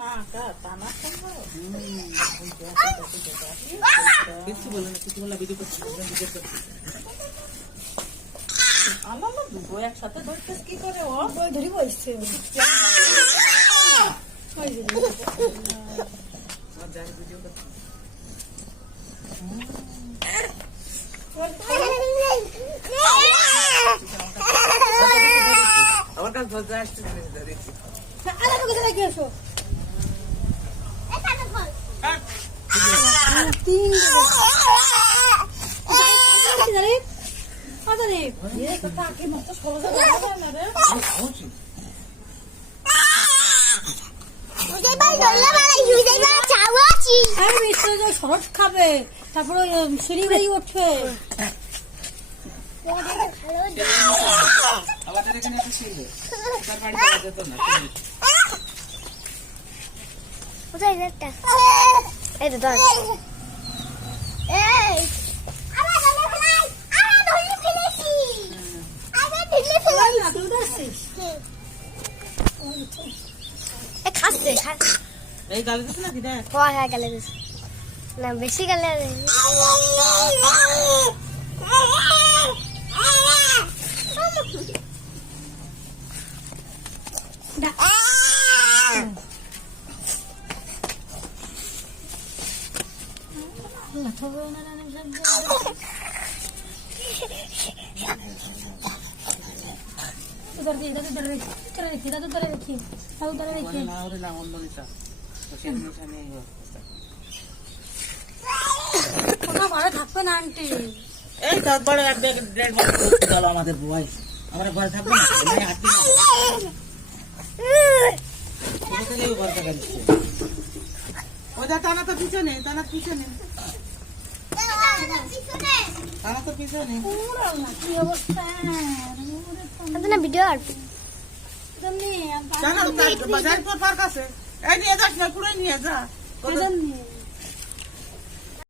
না কা টানা সম্ভব কিছু বলে না, কিছু বলে ভিডিও করছি, ভিডিও করছি। আমার না দুটো একসাথে ধরতেছ কি করে ও বই ধরি বসছে আমার যাই ভিডিও করছি। আমার কাছে ধৈর্য আসছে না, দেখছি। আলাদা করে রেখে এসো তিন শরৎ খাবে তারপরে সিঁড়ি বেরিয়ে উঠবে আমাদের এখানে একটা ছিল, তার বাড়ি যাওয়া যেত না। এই তো ধর খাচ্ছে এই গালে দিস নাকি দেখ? হ্যাঁ গেলে না বেশি গেলে उधर दे इधर रखी उधर रखी বলে না, ওরে না, অন্য নিতা। তো সে জিনিস আমি এই অবস্থা। ওনা ঘরে থাকবে না আন্টি এই তারপরে এক ব্যাগ দেড় বছর করতে গেল আমাদের বই। আমার ঘরে থাকবে না, আমি হাঁটতে না। কোথায় ঘর থাকা দিচ্ছে? ওই দা টানা তো পিছনে, টানা পিছনে, টানা তো পিছনে। কি অবস্থা না ভিডিও আর তুমি টানা তো বাজার পার কাছে। এই নিয়ে যাস না, পুরো নিয়ে যা। কেন